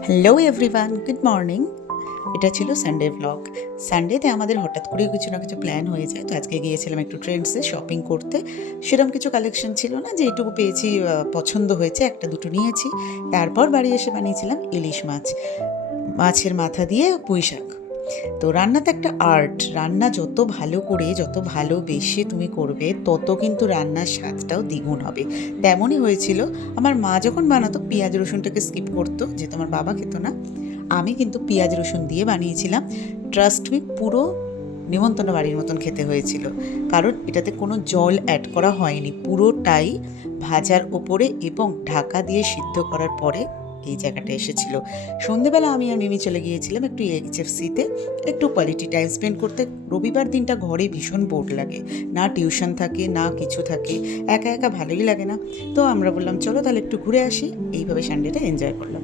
Hello everyone, good morning. এটা ছিল Sunday blog. সানডেতে আমাদের হঠাৎ করে কিছু না কিছু প্ল্যান হয়ে যায়। তো আজকে গিয়েছিলাম একটু ট্রেন্ডসে শপিং করতে। সেরকম কিছু কালেকশন ছিল না, যেটুকু পেয়েছি পছন্দ হয়েছে, একটা দুটো নিয়েছি। তারপর বাড়ি এসে বানিয়েছিলাম ইলিশ মাছ, মাছের মাথা দিয়ে পুঁই শাক। তো রান্না তো একটা আর্ট। রান্না যত ভালো করে, যত ভালোবেসে তুমি করবে, তত কিন্তু রান্নার স্বাদটাও দ্বিগুণ হবে। তেমনই হয়েছিল। আমার মা যখন বানাতো পেঁয়াজ রসুনটাকে স্কিপ করতো, যেহেতু আমার বাবা খেত না। আমি কিন্তু পেঁয়াজ রসুন দিয়ে বানিয়েছিলাম। ট্রাস্ট মি, পুরো নিমন্ত্রণ বাড়ির মতন খেতে হয়েছিল। কারণ এটাতে কোনো জল অ্যাড করা হয়নি, পুরোটাই ভাজার ওপরে এবং ঢাকা দিয়ে সিদ্ধ করার পরে এই জায়গাটা এসেছিল। সন্ধেবেলা আমি আর মিমি চলে গিয়েছিলাম একটু এইচএফসিতে একটু কোয়ালিটি টাইম স্পেন্ড করতে। রবিবার দিনটা ঘরে ভীষণ বোর লাগে, না টিউশন থাকে না কিছু থাকে, একা একা ভালোই লাগে না। তো আমরা বললাম চলো তাহলে একটু ঘুরে আসি। এইভাবে সানডেটা এনজয় করলাম।